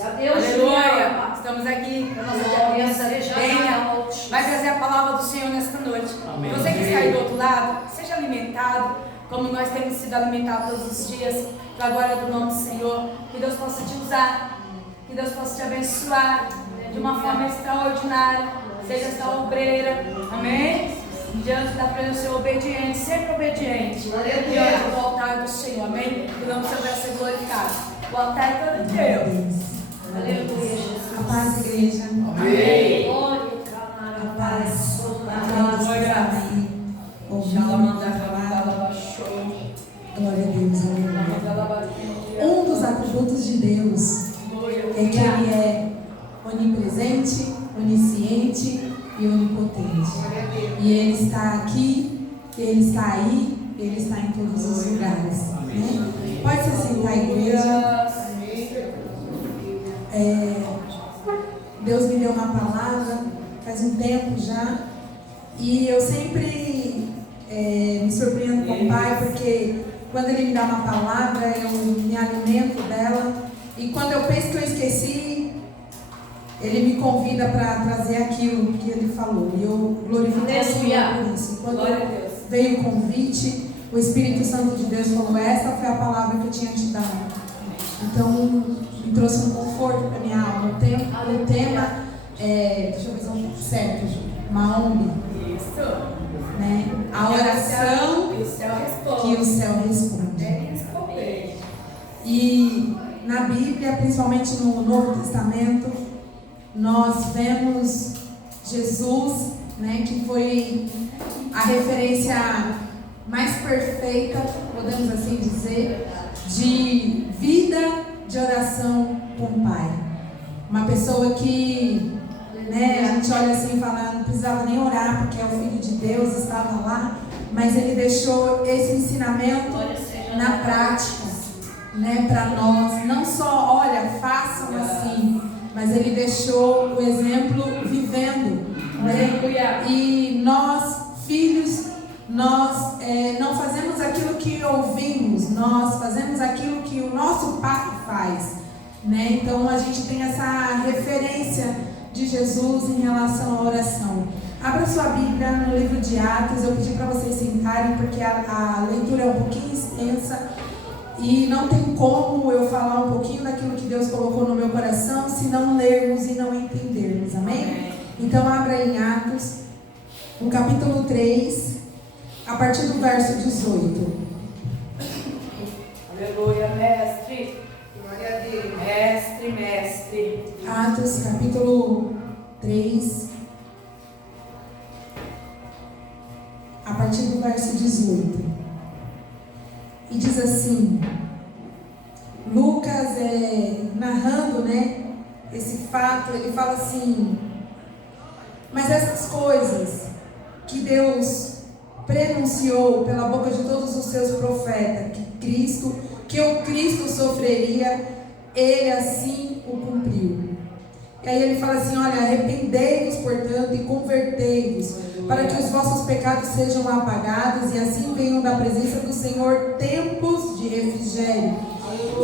Aleluia. Estamos aqui com a nossa diaconisa Bênia. Vai trazer a palavra do Senhor nesta noite. Amém. Você que está aí do outro lado, seja alimentado, como nós temos sido alimentados todos os dias, para a glória do nome do Senhor. Que Deus possa te usar, que Deus possa te abençoar de uma forma extraordinária. Seja essa obreira, amém? Diante da presença do Senhor, obediente, sempre obediente, diante do altar do Senhor, amém? Que o nome do Senhor vai ser glorificado. O altar é todo de Deus. Aleluia, Jesus. A paz, igreja. Amém. A paz. Glória. Glória a Deus. Aleluia. Um dos atributos de Deus é que Ele é onipresente, onisciente e onipotente. E Ele está aqui, Ele está aí, Ele está em todos os lugares. Né? Pode se sentar, igreja. Deus me deu uma palavra faz um tempo já. E eu sempre me surpreendo com o Pai, porque quando Ele me dá uma palavra, eu me alimento dela. E quando eu penso que eu esqueci, Ele me convida para trazer aquilo que Ele falou. E eu glorifico o Senhor por isso. Quando veio o convite, o Espírito Santo de Deus falou: essa foi a palavra que eu tinha te dado. Então, me trouxe um conforto para minha alma. O tema deixa eu ver se eu estou certo, Maombi. Isso. Né? A oração que o céu responde. E na Bíblia, principalmente no Novo Testamento, nós vemos Jesus, né, que foi a referência mais perfeita, podemos assim dizer, de vida de oração com o Pai. Uma pessoa que, né, a gente olha assim e fala, não precisava nem orar porque é o Filho de Deus, estava lá, mas ele deixou esse ensinamento na prática, né, para nós. Não só, olha, façam assim, mas ele deixou o exemplo vivendo, né? E nós, filhos, nós não fazemos aquilo que ouvimos, nós fazemos aquilo que o nosso Pai faz, né? Então a gente tem essa referência de Jesus em relação à oração. Abra sua Bíblia no livro de Atos. Eu pedi para vocês sentarem porque a leitura é um pouquinho extensa e não tem como eu falar um pouquinho daquilo que Deus colocou no meu coração se não lermos e não entendermos, amém? Então abra em Atos, no capítulo 3, a partir do verso 18. Aleluia, mestre. Glória a Deus. Mestre, mestre. Atos, capítulo 3, a partir do verso 18. E diz assim, Lucas narrando, né, esse fato, ele fala assim: mas essas coisas que Deus prenunciou pela boca de todos os seus profetas, que o Cristo sofreria, ele assim o cumpriu. E aí ele fala assim: olha, arrependei-vos, portanto, e convertei-vos, para que os vossos pecados sejam apagados, e assim venham da presença do Senhor tempos de refrigério.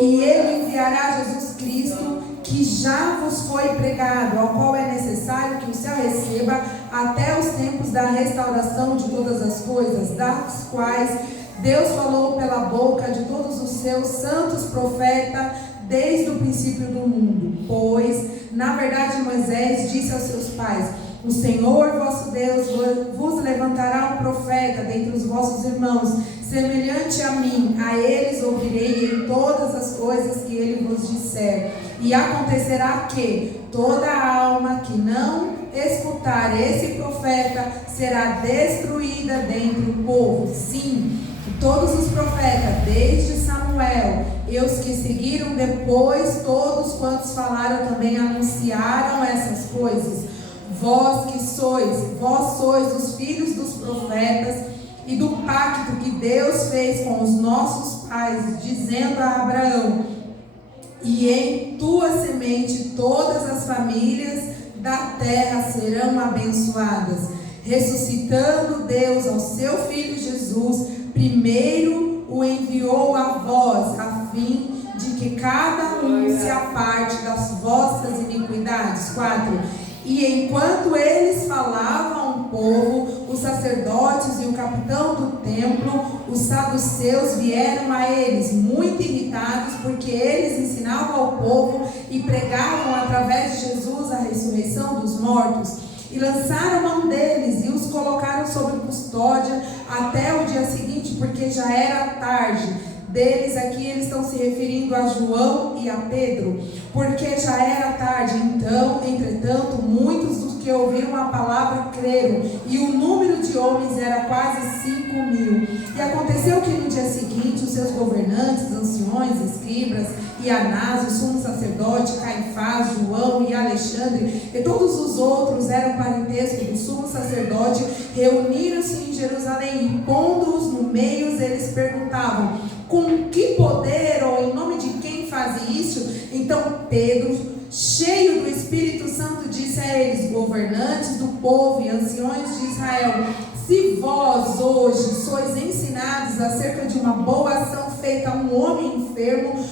E ele enviará Jesus Cristo, que já vos foi pregado, ao qual é necessário que o céu receba até os tempos da restauração de todas as coisas, das quais Deus falou pela boca de todos os seus santos profetas desde o princípio do mundo. Pois, na verdade, Moisés disse aos seus pais: o Senhor vosso Deus vos levantará um profeta dentre os vossos irmãos, semelhante a mim. A eles ouvirei em todas as coisas que ele vos disser. E acontecerá que toda alma que não escutar esse profeta será destruída dentre o povo. Sim, todos os profetas, desde Samuel, e os que seguiram depois, todos quantos falaram também anunciaram essas coisas. Vós sois os filhos dos profetas e do pacto que Deus fez com os nossos pais, dizendo a Abraão: e em tua semente todas as famílias da terra serão abençoadas. Ressuscitando Deus ao seu Filho Jesus, primeiro o enviou a vós, a fim de que cada um se aparte das 4. E enquanto eles falavam ao povo, os sacerdotes e o capitão do templo, os saduceus, vieram a eles, muito irritados, porque eles ensinavam ao povo e pregavam através de Jesus a ressurreição dos mortos. E lançaram mão deles e os colocaram sob custódia até o dia seguinte, porque já era tarde. Deles aqui eles estão se referindo a João e a Pedro, porque já era tarde. Então, entretanto, muitos dos que ouviram a palavra creram, e o número de homens era quase 5.000. E aconteceu que no dia seguinte os seus governantes, anciões, escribas e Anás, o sumo sacerdote, Caifás, João e Alexandre, e todos os outros eram parentesco do sumo sacerdote, reuniram-se em Jerusalém, e pondo-os no meio, eles perguntavam: com que poder ou em nome de quem faz isso? Então Pedro, cheio do Espírito Santo, disse a eles: governantes do povo e anciões de Israel, se vós hoje sois ensinados acerca de uma boa ação feita a um homem enfermo,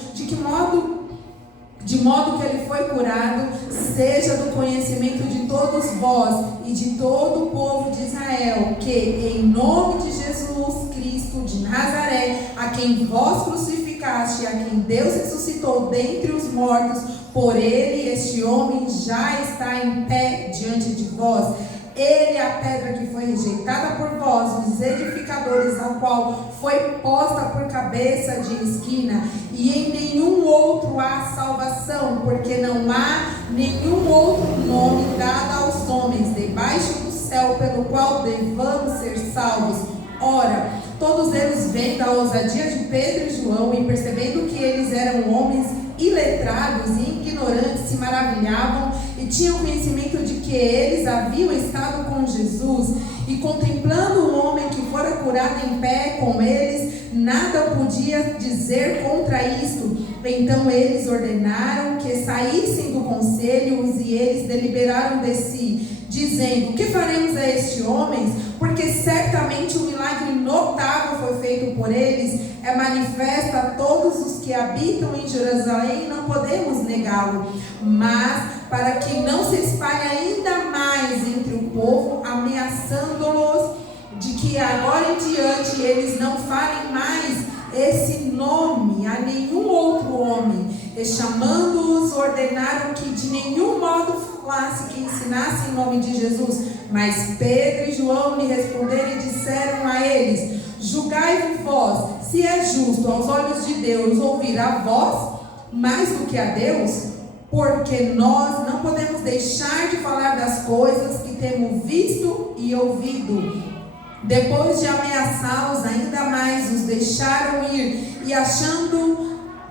de modo que ele foi curado, seja do conhecimento de todos vós e de todo o povo de Israel, que em nome de Jesus Cristo de Nazaré, a quem vós crucificaste e a quem Deus ressuscitou dentre os mortos, por ele este homem já está em pé diante de vós. Ele é a pedra que foi rejeitada por vós, os edificadores, a qual foi posta por cabeça de esquina, e em nenhum outro há salvação, porque não há nenhum outro nome dado aos homens debaixo do céu pelo qual devamos ser salvos. Ora, todos eles, vendo a ousadia de Pedro e João, e percebendo que eles eram homens iletrados e ignorantes, se maravilhavam e tinham conhecimento de que eles haviam estado com Jesus, e contemplando o homem que fora curado em pé com eles, nada podia dizer contra isto. Então eles ordenaram que saíssem do conselho, e eles deliberaram de si, dizendo: que faremos a este homem? Porque certamente um milagre notável foi feito por eles, é manifesto a todos os que habitam em Jerusalém, e não podemos negá-lo. Mas para que não se espalhe ainda mais entre o povo, ameaçando-los de que agora em diante eles não falem mais esse nome a nenhum outro homem, e chamando-os, ordenaram que de nenhum modo falasse, que ensinasse em nome de Jesus. Mas Pedro e João lhe responderam e disseram a eles: julgai vós se é justo aos olhos de Deus ouvir a vós mais do que a Deus, porque nós não podemos deixar de falar das coisas que temos visto e ouvido. Depois de ameaçá-los ainda mais, os deixaram ir,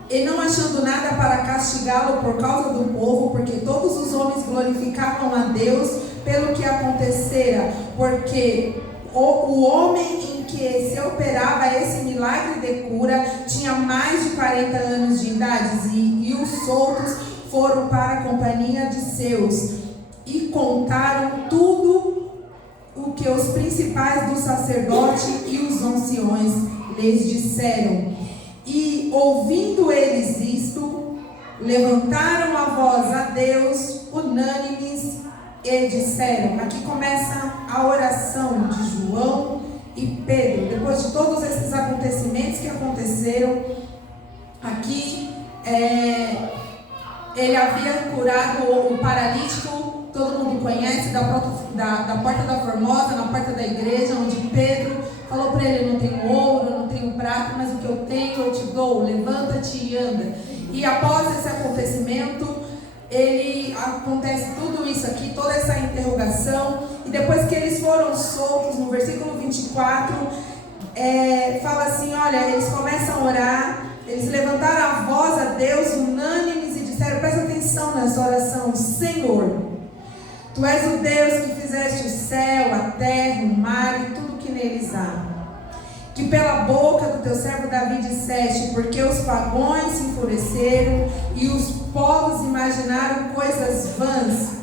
e não achando nada para castigá-lo por causa do povo, porque todos os homens glorificavam a Deus pelo que acontecera, porque o homem em que se operava esse milagre de cura tinha mais de 40 anos de idade, e os outros foram para a companhia de seus, e contaram tudo o que os principais do sacerdote e os anciões lhes disseram. E ouvindo eles isto, levantaram a voz a Deus, unânimes, e disseram. Aqui começa a oração de João e Pedro, depois de todos esses acontecimentos que aconteceram. Aqui ele havia curado o paralítico, todo mundo conhece, da porta da Formosa, na porta da igreja, onde Pedro falou para ele: eu não tenho ouro, eu não tenho prata, mas o que eu tenho eu te dou, levanta-te e anda. E após esse acontecimento, acontece tudo isso aqui, toda essa interrogação, e depois que eles foram soltos, no versículo 24, fala assim, olha, eles começam a orar, eles levantaram a voz a Deus, unânimes, e disseram, presta atenção nessa oração: Senhor, Tu és o Deus que fizeste o céu, a terra, o mar e tudo que neles há. Que pela boca do teu servo Davi disseste, porque os pagões se enfureceram e os povos imaginaram coisas vãs.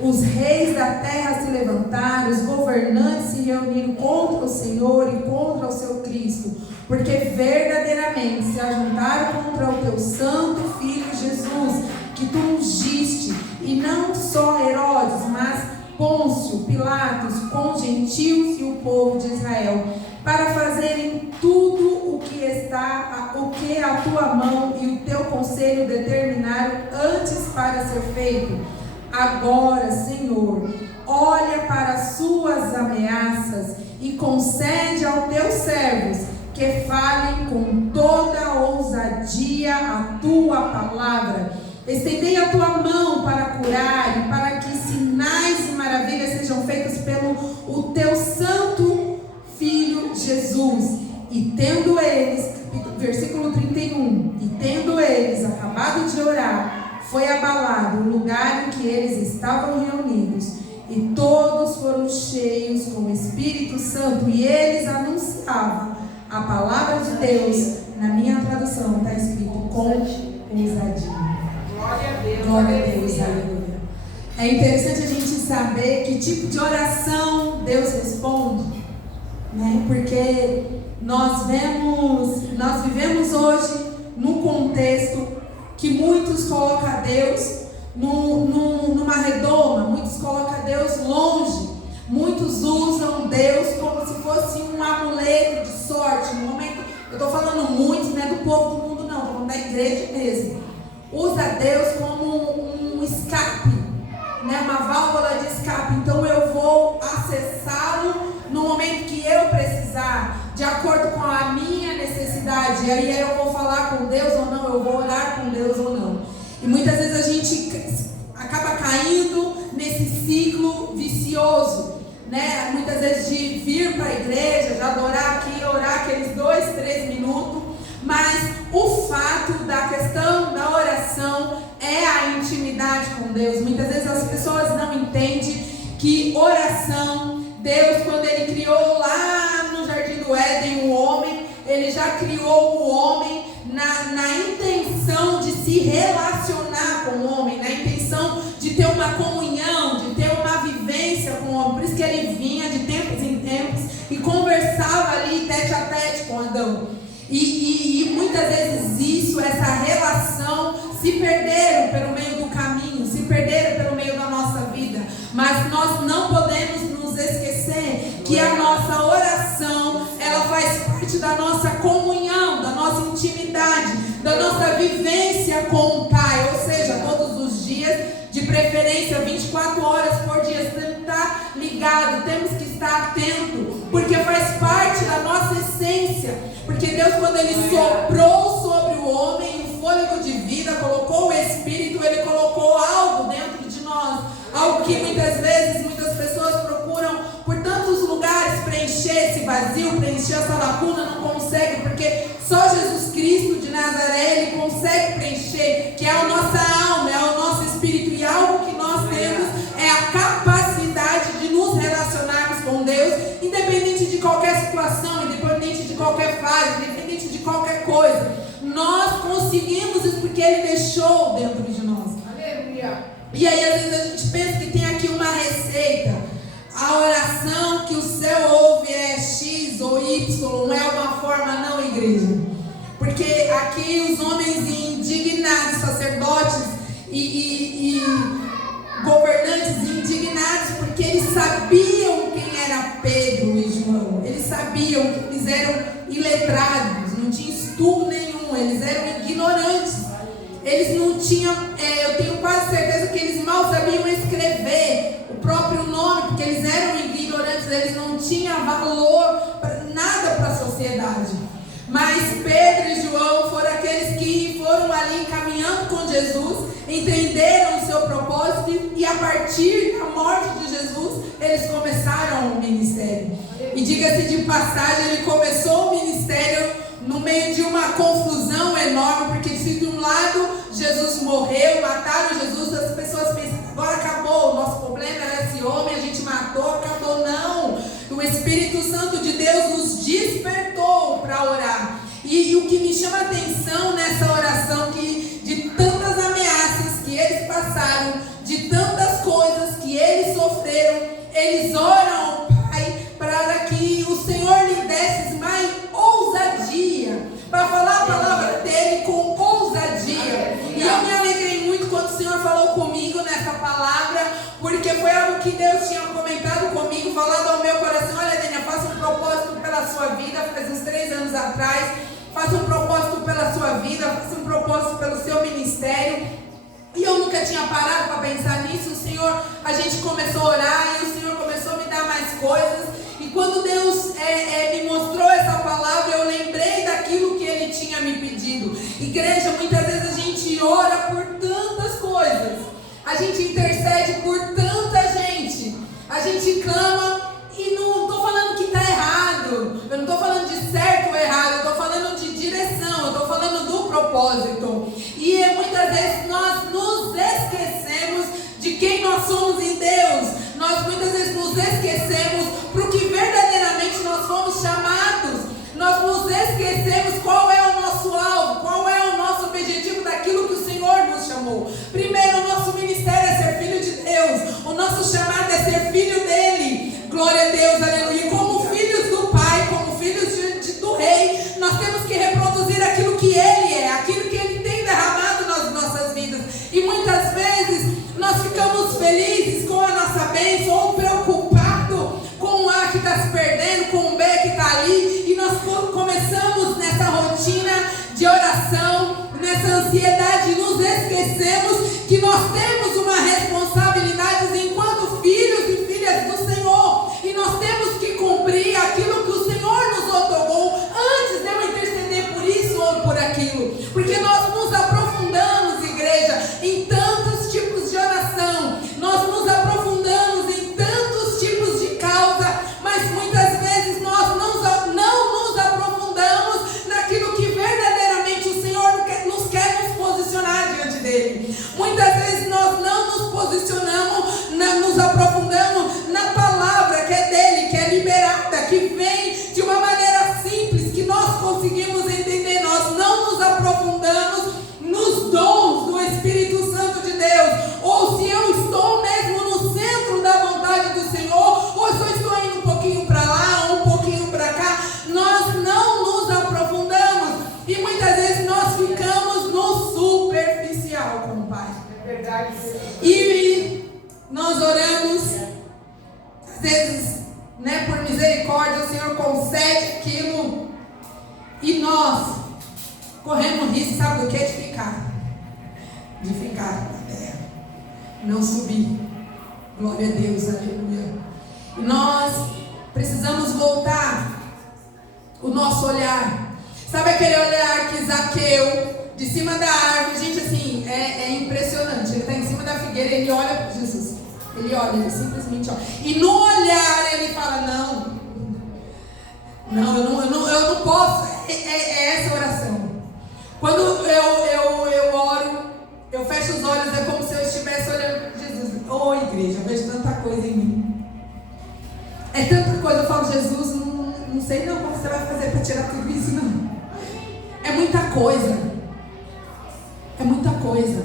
Os reis da terra se levantaram, os governantes se reuniram contra o Senhor e contra o seu Cristo, porque verdadeiramente se ajuntaram contra o teu santo Filho Jesus, que tu ungiste. convite, e não só Herodes, mas Pôncio, Pilatos, com gentios e o povo de Israel, para fazerem tudo o que a tua mão e o teu conselho determinaram antes para ser feito. Agora, Senhor, olha para as suas ameaças e concede aos teus servos que falem com toda ousadia a tua palavra. Estendei a tua mão para curar e para que sinais e maravilhas sejam feitos pelo o teu santo Filho Jesus. E tendo eles, versículo 31, e tendo eles acabado de orar, foi abalado o lugar em que eles estavam reunidos, e todos foram cheios com o Espírito Santo, e eles anunciavam a palavra de Deus. Na minha tradução está escrito com ousadia. Glória a Deus. Glória a Deus, aleluia. É interessante a gente saber que tipo de oração Deus responde, né? Porque nós vivemos hoje num contexto que muitos colocam Deus numa redoma, muitos colocam Deus longe, muitos usam Deus como se fosse um amuleto de sorte. No momento, eu estou falando muito, não é do povo do mundo não, estou falando da igreja mesmo. Usa Deus como um escape, né? Uma válvula de escape. Então eu vou acessá-lo no momento que eu precisar, de acordo com a minha necessidade. E aí eu vou falar com Deus ou não, eu vou orar com Deus ou não. E muitas vezes a gente acaba caindo nesse ciclo vicioso, né? Muitas vezes de vir para a igreja, de adorar aqui, orar aqueles 2, 3 minutos. Mas o fato da questão da oração é a intimidade com Deus. Muitas vezes as pessoas não entendem que oração, Deus, quando Ele criou lá no Jardim do Éden o homem, Ele já criou o homem na intenção de se relacionar com o homem, na intenção de ter uma comunhão, de ter uma vivência com o homem. Por isso que Ele vinha de tempos em tempos e conversava ali tete a tete com Adão. E muitas vezes essa relação se perderam pelo meio do caminho, se perderam pelo meio da nossa vida. Mas nós não podemos nos esquecer que a nossa oração, ela faz parte da nossa comunhão, da nossa intimidade, da nossa vivência com o Pai. Ou seja, todos os dias, de preferência 24 horas por dia, temos que estar ligado, temos que estar atento, porque faz parte da nossa essência. Porque Deus, quando Ele soprou sobre o homem o fôlego de vida, colocou o Espírito, Ele colocou algo dentro de nós, algo que muitas vezes, muitas pessoas procuram por tantos lugares preencher esse vazio, preencher essa lacuna, não consegue, porque só Jesus Cristo de Nazaré, Ele consegue preencher, que é a nossa alma, é o nosso espírito, e algo que nós temos é a capacidade de nos relacionarmos com Deus, independente de qualquer situação, independente de qualquer fase, independente de qualquer coisa. Nós conseguimos isso porque Ele deixou dentro de nós. Aleluia. E aí às vezes a gente pensa que tem aqui uma receita. A oração que o céu ouve é X ou Y, não é uma forma não, igreja. Porque aqui os homens indignados, sacerdotes e governantes indignados, porque eles sabiam quem era Pedro e João. Eles sabiam que eles eram iletrados, não tinham estudo nenhum, eles eram ignorantes. Eles não tinham, eu tenho quase certeza que eles mal sabiam escrever o próprio nome, porque eles eram ignorantes, eles não tinham valor, nada para a sociedade. Mas Pedro e João foram aqueles que foram ali caminhando com Jesus, entenderam o seu propósito e a partir da morte de Jesus, eles começaram o ministério. E diga-se de passagem, ele começou o ministério no meio de uma confusão enorme, porque se de um lado Jesus morreu, mataram Jesus, as pessoas pensam, agora acabou, o nosso problema era esse homem, a gente matou, acabou. Não, o Espírito Santo de Deus nos despertou para orar. E o que me chama a atenção nessa oração, que de tantas ameaças que eles passaram, de tantas coisas que eles sofreram, eles oram ao Pai para que o Senhor lhe desse mais ousadia, para falar a palavra dele com ousadia. E eu me alegrei muito quando o Senhor falou comigo palavra, porque foi algo que Deus tinha comentado comigo, falado ao meu coração. Olha, Daniel, faça um propósito pela sua vida, faz uns 3 anos atrás. Faça um propósito pela sua vida, faça um propósito pelo seu ministério. E eu nunca tinha parado para pensar nisso. O Senhor, a gente começou a orar e o Senhor começou a me dar mais coisas. E quando Deus me mostrou essa palavra, eu lembrei daquilo que Ele tinha me pedido. Igreja, muitas vezes a gente ora por tantas coisas, a gente intercede por tanta gente, a gente clama. E não estou falando que está errado, eu não estou falando de certo ou errado, eu estou falando de direção, eu estou falando do propósito. E muitas vezes nós nos esquecemos de quem nós somos em Deus. Nós muitas vezes nos esquecemos para o que verdadeiramente nós fomos chamados. Nós nos esquecemos qual é o nosso alvo, qual é o nosso objetivo daquilo que o Senhor nos chamou. Primeiro, o nosso ministério é ser filho de Deus, o nosso chamado é ser filho dEle. Glória a Deus, aleluia. E como filhos do Pai, como filhos do Rei, nós temos que reproduzir aquilo que Ele é, aquilo que Ele tem derramado nas nossas vidas. E muitas vezes nós ficamos felizes com a nossa bênção ou preocupados com o A que está se perdendo, com o B que está ali. E nós começamos nessa rotina de oração, nessa ansiedade, e nos esquecemos que nós temos uma responsabilidade enquanto filhos e filhas do Senhor. E nós temos que cumprir aquilo que o Senhor nos otorgou antes de eu interceder por isso ou por aquilo. Porque nós nos aprofundamos, igreja, em tantos tipos de oração. Nós nos aprofundamos em tantos tipos de causa. Mas muitas vezes nós não nos aprofundamos naquilo que verdadeiramente o Senhor nos quer nos posicionar diante dele. Muitas vezes nós não nos posicionamos, nos aprofundamos na palavra que é dele, que é liberada, que vem de uma maneira simples, que nós conseguimos entender. Nós não nos aprofundamos nos dons do Espírito Santo de Deus, ou se eu estou mesmo no centro da vontade do Senhor, ou se eu estou indo um pouquinho para lá, ou um pouquinho para cá. Nós não nos aprofundamos e muitas vezes nós ficamos no superficial com o Pai. É verdade. E nós oramos, às vezes, por misericórdia, o Senhor concede aquilo, e nós corremos risco, sabe do que? De ficar na terra, não subir. Glória a Deus, aleluia. E nós precisamos voltar o nosso olhar. Sabe aquele olhar que Zaqueu, de cima da árvore, gente, assim, é impressionante. Ele está em cima da figueira, ele olha para Jesus. Ele olha, ele simplesmente olha. E no olhar ele fala, eu não posso. É essa oração. Quando eu oro, eu fecho os olhos, é como se eu estivesse olhando para Jesus. Ô igreja, eu vejo tanta coisa em mim. É tanta coisa, eu falo, Jesus, não sei não como você vai fazer para tirar tudo isso, não. É muita coisa. É muita coisa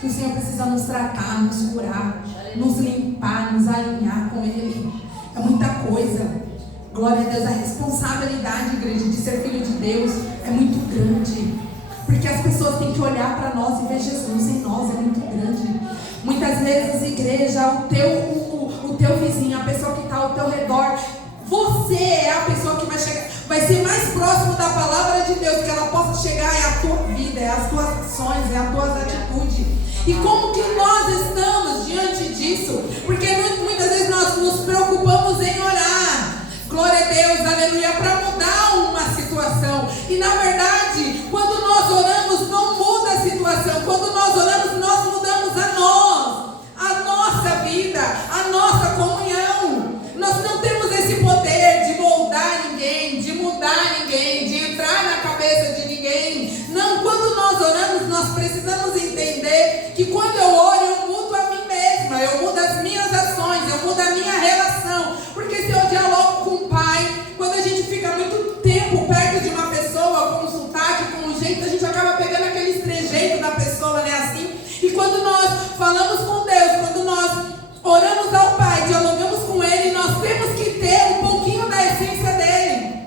que o Senhor precisa nos tratar, nos curar, nos limpar, nos alinhar com Ele. É muita coisa. Glória a Deus. A responsabilidade, igreja, de ser filho de Deus é muito grande. Porque as pessoas têm que olhar para nós e ver Jesus em nós. É muito grande. Muitas vezes, igreja, o teu vizinho, a pessoa que está ao teu redor, você é a pessoa que vai ser mais próximo da palavra de Deus, que ela possa chegar. É a tua vida, é as tuas ações, é as tuas atitudes. E como que nós estamos diante disso? Porque muitas vezes nós nos preocupamos em orar, glória a Deus, aleluia, para mudar uma situação. E na verdade, quando nós oramos, não muda a situação. Quando nós oramos, nós mudamos a nossa vida, a nossa comunhão. Nós não temos esse poder de moldar ninguém, de mudar ninguém, de entrar na cabeça de ninguém. Não, quando nós oramos, nós precisamos entender que quando eu oro, eu mudo a mim mesma, eu mudo as minhas ações, eu mudo a minha relação. Porque se eu dialogo com o Pai, quando a gente fica muito tempo perto de uma pessoa, com um sotaque, com um jeito, a gente acaba pegando aquele trejeito da pessoa, né, assim. E quando nós falamos com Deus, quando nós oramos ao Pai, dialogamos com Ele, nós temos que ter um pouquinho da essência dele.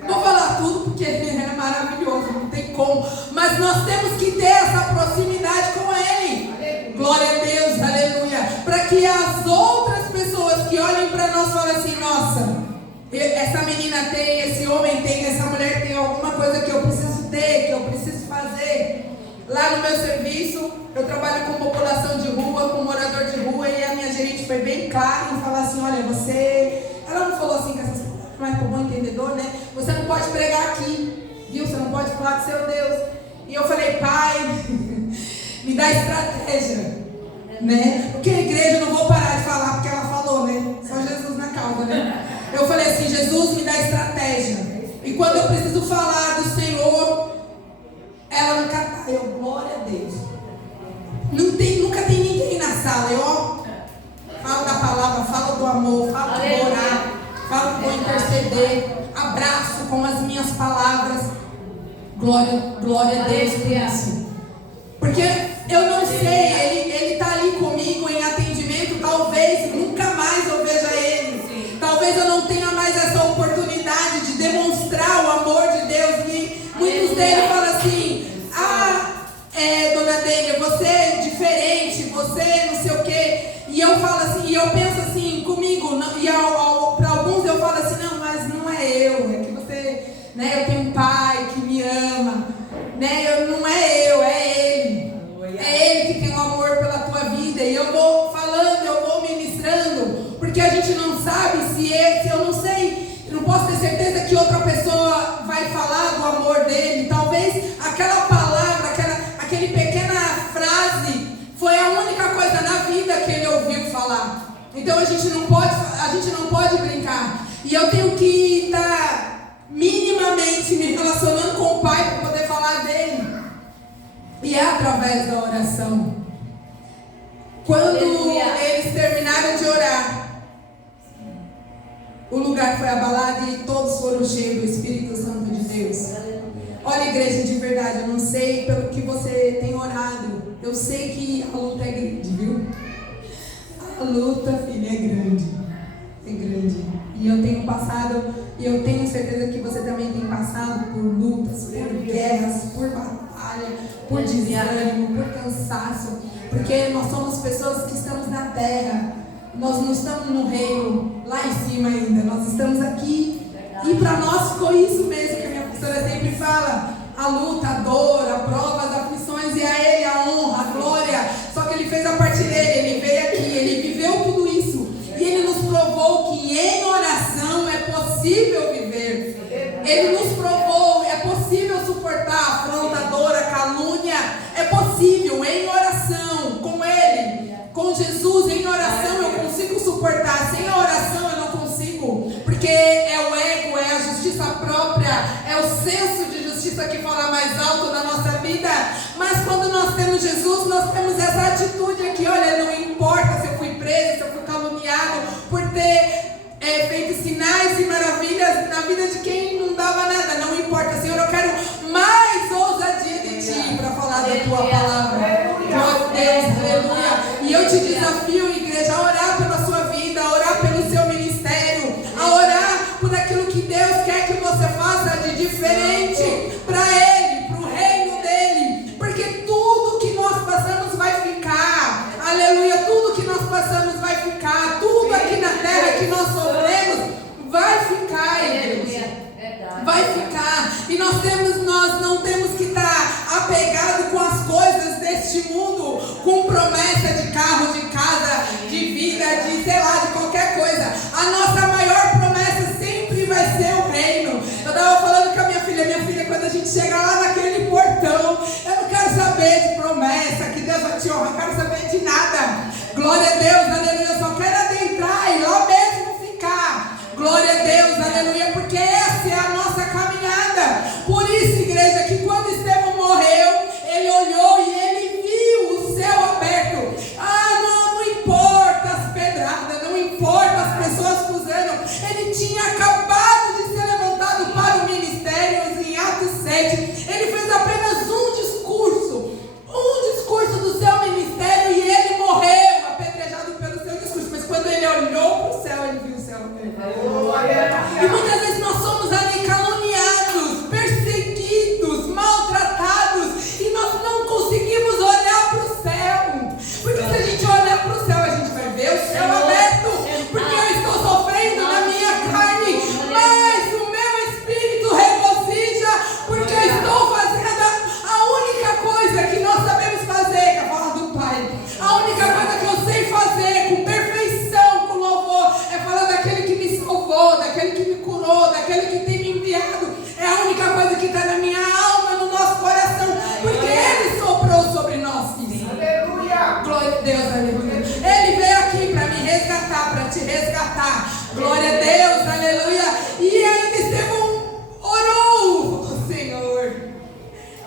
Não vou falar tudo porque Ele é maravilhoso, não tem como. Mas nós temos que ter essa proximidade com Ele. Glória a Deus, aleluia. que as outras pessoas que olhem para nós falem assim: nossa, essa menina tem, esse homem tem, essa mulher tem alguma coisa que eu preciso ter, que eu preciso fazer. Lá no meu serviço, eu trabalho com população de rua, com morador de rua, e a minha gerente foi bem clara em falar assim: olha, você... Ela não falou assim com essas palavras, mas com bom entendedor, né? Você não pode pregar aqui, viu? Você não pode falar com seu Deus. E eu falei: pai, me dá estratégia, né? Porque a igreja eu não vou parar de falar porque ela falou, né? Só Jesus na causa, né? Eu falei assim: Jesus, me dá estratégia. E quando eu preciso falar do Senhor, ela nunca tá. Eu, glória a Deus. Nunca tem ninguém na sala. Eu, ó, falo da palavra, falo do amor, falo do orar, falo do interceder, abraço com as minhas palavras. Glória a Deus por isso. Porque eu não sei, ele tá ali comigo em atendimento, talvez nunca mais eu veja ele. Talvez eu não tenha mais essa oportunidade de demonstrar o amor de Deus. E muitos deles falam assim: dona Delia, você é diferente, você não sei o quê. E eu falo assim, e eu penso assim comigo, e para alguns eu falo assim: não, mas não é eu, é que você, né, eu tenho um pai que me ama, né, não é eu, é ele. É ele que tem o amor pela tua vida. E eu vou falando, eu vou ministrando, porque a gente não sabe se eu não sei, eu não posso ter certeza que outra pessoa vai falar do amor dele. Talvez aquela palavra, aquele pequena frase foi a única coisa na vida que ele ouviu falar. Então a gente não pode brincar. E eu tenho que estar minimamente me relacionando com o Pai para poder falar dele. E é através da oração. Quando eles terminaram de orar, o lugar foi abalado e todos foram cheios do Espírito Santo de Deus. Olha, igreja, de verdade, eu não sei pelo que você tem orado. Eu sei que a luta é grande, viu? A luta, filha, é grande. É grande. E eu tenho passado, e eu tenho certeza que você também tem passado por lutas, por guerras, por batalha, por desânimo, por cansaço. Porque nós somos pessoas que estamos na terra. Nós não estamos no reino lá em cima ainda. Nós estamos aqui. E para nós ficou isso mesmo que a minha professora sempre fala: a luta, a dor, a prova, as aflições, e a Ele a honra, a glória. Só que Ele fez a parte dele, Ele veio aqui, Ele viveu tudo isso. E Ele nos provou que em oração é possível viver. Ele nos provou, é possível suportar a afronta, a dor, a calúnia. É possível em oração, com Ele, com Jesus, em oração eu consigo suportar. Sem a oração eu não consigo, porque é o ego, é a justiça própria, é o senso de justiça que fala mais alto na nossa vida. Mas quando nós temos Jesus, nós temos essa atitude aqui: olha, não importa se eu fui preso, se eu fui caluniado por ter feito sinais e maravilhas na vida de quem não dava nada. Não importa, Senhor, eu quero mais ousadia de Ti para falar da Tua palavra. Glória a Deus, aleluia. E eu te desafio, igreja, a orar pela sua vida, a orar pelo seu ministério, a orar por aquilo que Deus quer que você faça de diferente para Ele, para o reino dEle. Porque tudo que nós passamos vai ficar, aleluia, tudo que nós passamos vai ficar, tudo aqui na terra que nós sofremos vai ficar, igreja. Vai ficar. E nós não temos que estar apegados com as coisas deste mundo, com promessa de carro, de casa, de vida, de sei lá, de qualquer coisa. A nossa maior promessa sempre vai ser o reino. Eu estava falando com a minha filha, quando a gente chega lá naquele portão, eu não quero saber de promessa, que Deus vai te honrar, eu não quero saber de nada. Glória a Deus, aleluia, eu só quero adentrar e lá mesmo ficar. Glória a Deus, aleluia, porque essa é a nossa caminhada. Por isso, igreja, que quando Estevão morreu, ele olhou e ele viu o céu aberto. Não importa as pedradas, não importa as pessoas acusando. Ele tinha acabado de ser levantado para o ministério em Atos 7. Ele fez apenas um discurso do seu ministério e ele morreu apedrejado Glória a Deus, aleluia. Ele veio aqui para me resgatar, para te resgatar. Glória a Deus, aleluia. E ainda Estevão orou ao Senhor.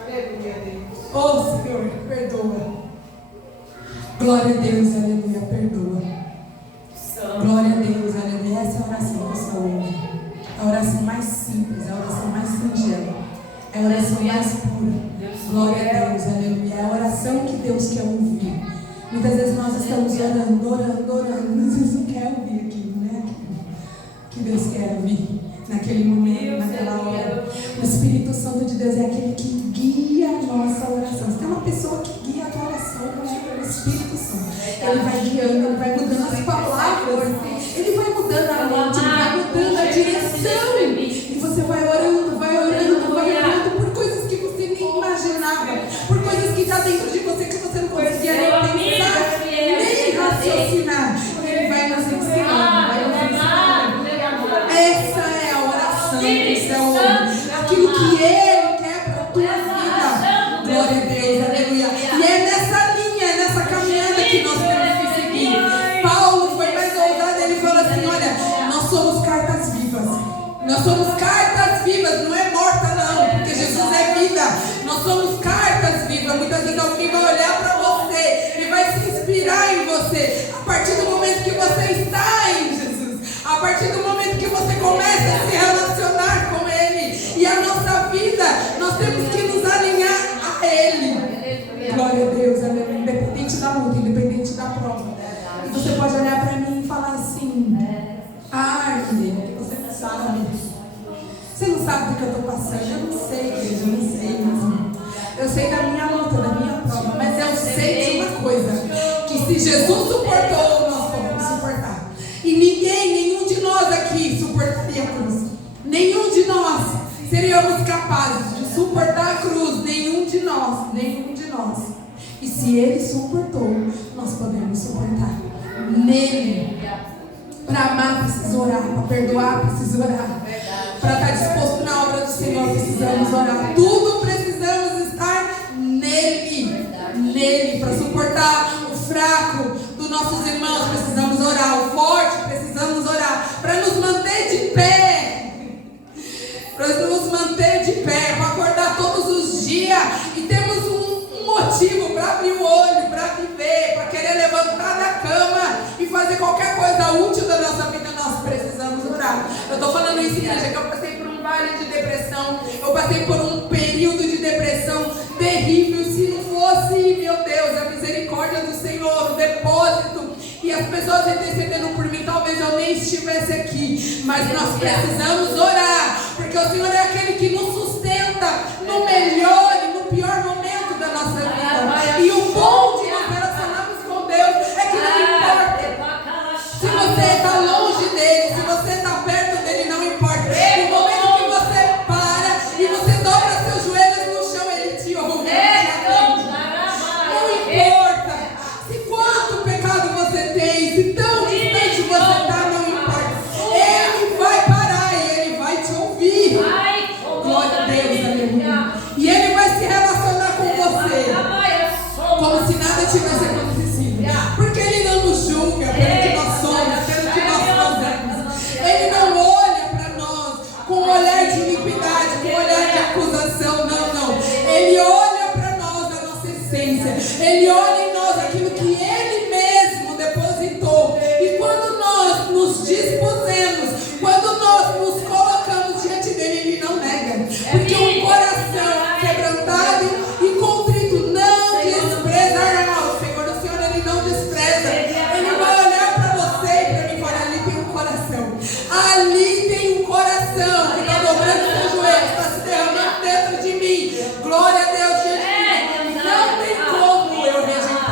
Aleluia, Deus. Oh, Senhor, perdoa. Glória a Deus, aleluia, perdoa. Glória a Deus, aleluia. Essa é a oração do Senhor. A oração mais simples, a oração mais singela, é a oração mais pura. Glória a Deus, aleluia. É a oração que Deus quer ouvir. Muitas vezes nós estamos orando, mas Deus não quer ouvir aquilo, né? Que Deus quer ouvir naquele momento, naquela hora. O Espírito Santo de Deus é aquele que guia a nossa oração. Se tem uma pessoa que guia a tua oração, é o Espírito Santo. Ele vai guiando, ele vai mudando as palavras, ele vai mudando a mente, ele vai mudando a direção. E você vai orando por coisas que você nem imaginava, por coisas que está dentro de você que você não conseguia nem pensar, nem raciocinar. Ele vai nos ensinando, Essa é a oração do Senhor, aquilo que Ele quer para a tua vida. Glória a Deus, aleluia. E é nessa linha, é nessa caminhada que nós temos que seguir. Paulo foi mais ousado, ele falou assim: olha, nós somos cartas vivas. Nós somos cartas vivas, não é morta não, porque Jesus é vida. Nós somos cartas vivas. Muitas vezes alguém vai olhar para você e vai se inspirar em você. A partir do momento que você está em Jesus, a partir do momento que você começa a se relacionar com Ele. E a nossa vida, nós temos que nos alinhar a Ele. Glória a Deus, aleluia. Independente da luta, independente da prova. E você pode olhar para mim e falar assim: você não sabe. Você não sabe do que eu estou passando. Eu não sei, igreja, eu não sei mesmo. Eu sei da minha luta, da minha prova. Mas eu sei de uma coisa: que se Jesus suportou, nós podemos suportar. E nenhum de nós aqui suportaria a cruz. Nenhum de nós seríamos capazes de suportar a cruz. Nenhum de nós. E se Ele suportou, nós podemos suportar. Nele. Para amar precisa orar, para perdoar precisa orar, para estar disposto na obra do Senhor precisamos orar. Tudo precisamos estar nele, para suportar o fraco dos nossos irmãos precisamos orar, o forte precisamos orar, para nos manter de pé, para acordar todos os dias e temos um motivo para abrir o olho, para viver, para querer levantar da cama e fazer qualquer coisa útil da nossa vida. Nós precisamos orar. Eu estou falando isso, igreja, que eu passei por um vale de depressão, eu passei por um período de depressão terrível. Se não fosse, meu Deus, a misericórdia do Senhor, o depósito e as pessoas intercedendo por mim, talvez eu nem estivesse aqui. Mas nós precisamos orar, porque o Senhor é aquele que nos sustenta no melhor e no pior momento da nossa vida. E o bom de nos relacionarmos com Deus é que não importa se você está longe dele, se você está perto dele, não importa. No momento que você para e você dobra seus joelhos no chão, ele te ouve. Não importa se quanto pecado você tem, se tão distante você está, não importa. Ele vai parar e ele vai te ouvir. Glória a Deus, aleluia. E ele vai se relacionar com você como se nada tivesse acontecido, porque ele não nos julga pelo que nós somos, pelo que nós fazemos. Ele não olha para nós com um olhar de iniquidade, com um olhar de acusação, não. Ele olha para nós a nossa essência, ele olha em nós aquilo que ele mesmo depositou. E quando nós nos dispusemos, quando nós nos colocamos diante dele, ele não nega, porque um coração quebrantado e contrito não desprezará. O Senhor ele não despreza. Ele vai olhar para você e para mim e falar: ali tem um coração, ali tem um coração que está dobrando seus joelhos, está se derramando dentro de mim. Glória a Deus, gente. Não tem como eu rejeitar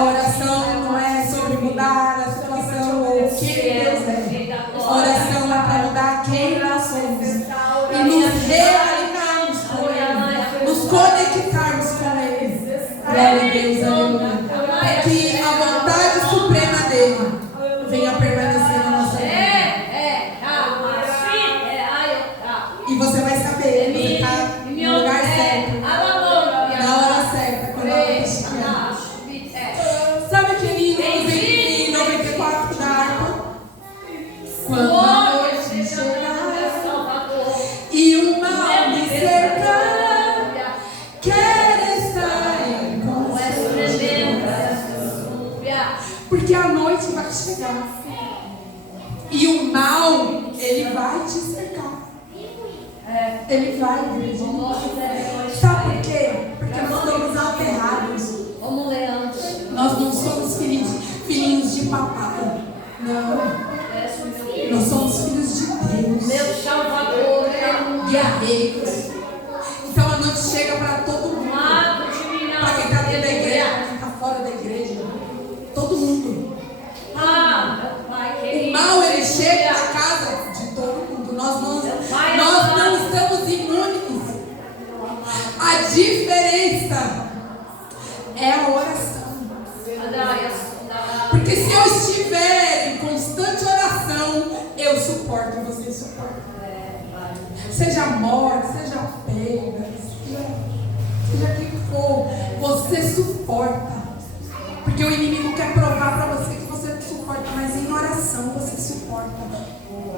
A oração não é sobre mudar a situação ou quem Deus é. A oração é para mudar quem nós somos e nos realinharmos com Ele, nos conectarmos com Ele. Glória a Deus, aleluia. Que a vontade suprema dele venha permanecer na nossa vida. E você vai saber, você está no lugar certo, na hora certa, quando a hora chegar. Sabe aquele hino em 94 da harpa? Quando a noite chegar e o mal me cercar, quero estar em conselho. Porque a noite vai chegar e o mal, ele vai te cercar. Ele vai, igreja. Sabe por quê? Porque nós estamos alterrados. Nós não somos filhinhos de papai. Não. Nós somos filhos de Deus. Meu Salvador, guerreiros. Então a noite chega para todo mundo. Para quem está dentro da igreja, para quem está fora da igreja. Todo mundo. O mal, ele chega na casa de todo mundo. Nós não estamos imunes. A diferença é a oração. Porque se eu estiver em constante oração, eu suporto e você suporta. Seja morte, seja perda, seja quem for, você suporta. Porque o inimigo quer provar para você que você não suporta, mas em oração você suporta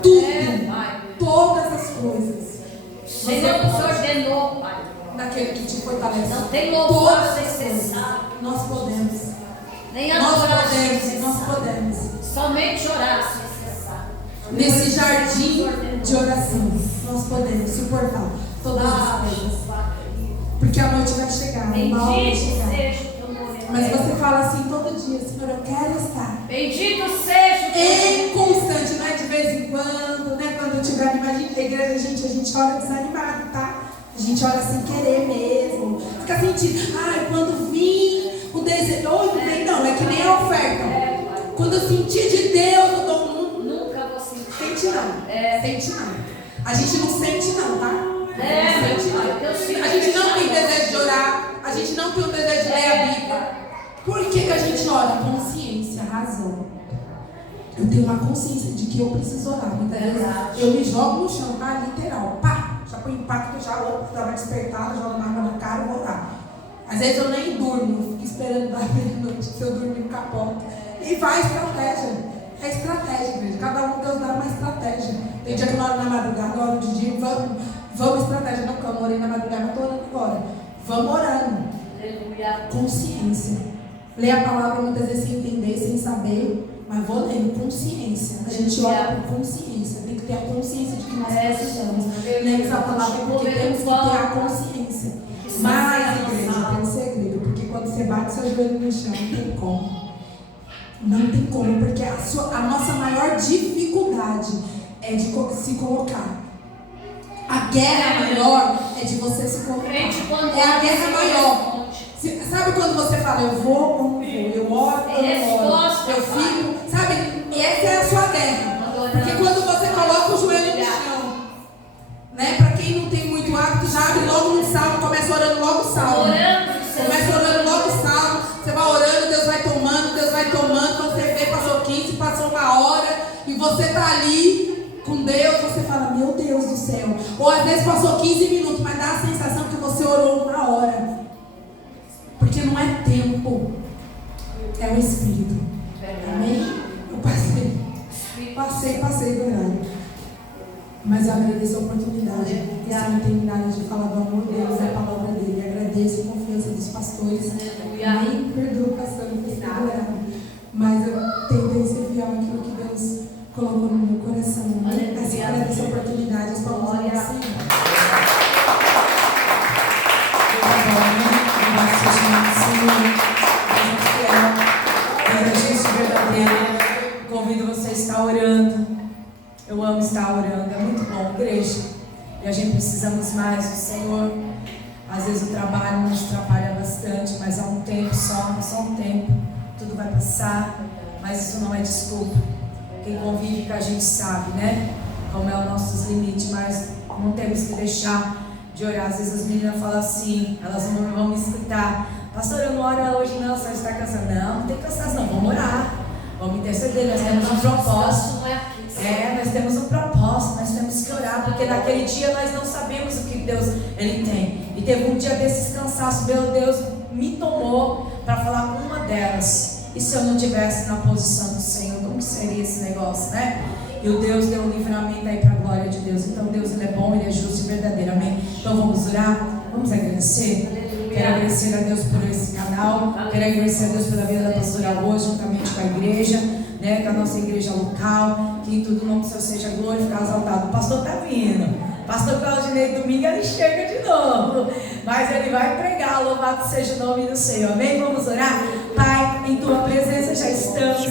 tudo, todas as coisas. Senhor nos ordenou, Pai. Daquele que te fortalece. Não tem louvor todas as necessário. coisas. Nós podemos. Nem Nós adorar podemos, nós podemos. somente orar se necessário. Nesse jardim de oração, nós podemos suportar todas as coisas. Porque a noite vai chegar, o mal vai chegar. Seja o teu nome. Mas você fala assim todo dia, Senhor, eu quero estar. Bendito seja o teu Em constante, não é de vez em quando, né? Quando eu tiver animado, a igreja, a gente ora desanimado, tá? A gente ora sem querer mesmo. Fica sentindo, quando vir o desejo, não, é que nem a oferta. Quando eu sentir de Deus, eu dou um. Nunca vou sentir. Sente não. Sente não. A gente não sente não, tá? A gente não tem desejo de orar. A gente não tem o desejo de ler a Bíblia. Por que a gente ora? Consciência, razão. Eu tenho uma consciência de que eu preciso orar. Muitas vezes eu me jogo no chão, tá? Literal. Pá! Já põe impacto, já estava despertada, jogo uma arma na cara e vou orar. Às vezes eu nem durmo, eu fico esperando da meia-noite, se eu dormir, capota. E vai estratégia. É estratégia, igreja. Cada um Deus dá uma estratégia. Tem dia que eu oro na madrugada, eu oro de dia, vamos estratégia. Não, eu orei na madrugada, mas estou orando agora. Vamos orando. Consciência. Ler a palavra muitas vezes sem entender, sem saber. Mas vou lendo, consciência. A gente ora por consciência. Tem que ter a consciência de que nós precisamos. Lemos a palavra porque temos que ter a consciência. Mas, igreja, tem um segredo. Porque quando você bate seu joelho no chão, não tem como. Não tem como. Porque a nossa maior dificuldade é de se colocar. A guerra maior é de você se colocar. É a guerra maior. Sabe quando você fala, eu vou ou não vou? Eu oro ou não oro? Eu fico. Sabe? Essa é a sua guerra. Porque quando você coloca o joelho no chão, né? Para quem não tem muito hábito, já abre logo no salmo, começa orando logo o salmo. Começa orando logo o salmo. Você vai orando, Deus vai tomando, Deus vai tomando. Quando você vê, passou 15, passou uma hora, e você está ali com Deus, você fala, meu Deus do céu. Ou às vezes passou 15 minutos, mas dá a sensação que você orou uma hora. Porque não é tempo, é o Espírito. Amém? Eu passei do horário. Mas eu agradeço a oportunidade. Porque se não terminado de falar do amor dele, da palavra dele. Agradeço a confiança dos pastores. Nem perdoo o pastor no final. Mas eu tentei ser fiel àquilo que Deus colocou no meu coração. Assim, agradeço a oportunidade. As palavras assim. Convido você a estar orando. Eu amo estar orando, é muito bom, igreja. E a gente precisamos mais do Senhor. Às vezes o trabalho nos atrapalha bastante, mas há um tempo só um tempo. passar, mas isso não é desculpa. Quem convive com a gente sabe, né? Como é os nossos limites, mas não temos que deixar de orar. Às vezes as meninas falam assim, elas vão me escutar: pastor, eu não oro hoje não, você está cansada. Não tem cansaço não, vamos orar, vamos interceder, nós temos um propósito. Nós temos um propósito, nós temos que orar, porque naquele dia nós não sabemos o que Deus Ele tem. E teve um dia desses cansaços, meu Deus me tomou para falar com uma delas. E se eu não estivesse na posição do Senhor, como que seria esse negócio, né? E o Deus deu um livramento aí para a glória de Deus. Então Deus Ele é bom, Ele é justo e verdadeiro, amém? Então vamos orar, vamos agradecer. Quero agradecer a Deus por esse canal, quero agradecer a Deus pela vida da pastora hoje, juntamente com a igreja, né, com a nossa igreja local, que em tudo o nome do Senhor seja glorificado, exaltado. O pastor está vindo. Pastor Claudinei, domingo ele chega de novo, mas ele vai pregar, louvado seja o nome do Senhor, amém? Vamos orar? Pai, em tua presença já estamos,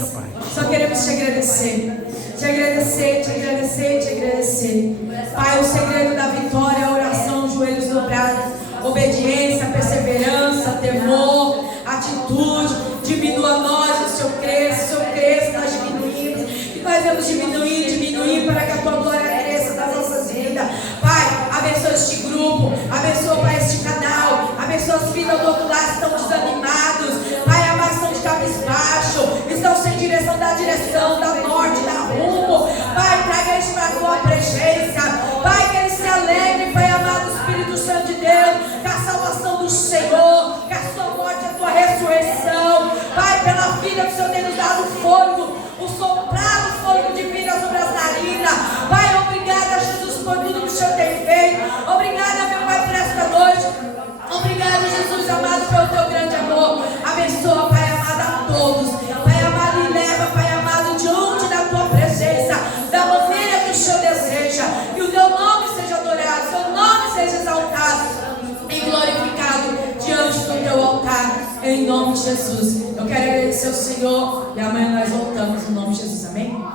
só queremos te agradecer, te agradecer, te agradecer, te agradecer. Pai, o segredo da vitória é a oração, joelhos dobrados, obediência, perseverança, temor, atitude. Diminua nós, o Senhor cresça, nós diminuímos, e nós vamos diminuir para que a tua glória cresça nas nossas vidas. Pai, abençoa este grupo, abençoa, Pai, este canal, abençoa as vidas do outro lado que estão desanimados, Pai, amados, estão de cabisbaixo, estão sem direção, da norte, da rumo. Pai, traga eles para a tua presença, Pai, que eles se alegrem, Pai amado, Espírito Santo de Deus, com a salvação do Senhor, com a sua morte, a tua ressurreição, Pai, pela vida que o Senhor tem nos dado fôlego, o soprado fôlego de vida sobre as narinas. Pai, obrigada, Jesus, por tudo que o Senhor tem feito. Obrigada, meu Pai, por esta noite. Obrigada, Jesus amado, pelo teu grande amor. Abençoa, Pai amado, a todos. Pai amado, e leva, Pai amado, diante da tua presença, da maneira que o Senhor deseja. Que o teu nome seja adorado, o teu nome seja exaltado e glorificado diante do teu altar, em nome de Jesus. Eu quero agradecer ao Senhor e amanhã nós voltamos, em nome de Jesus, amém?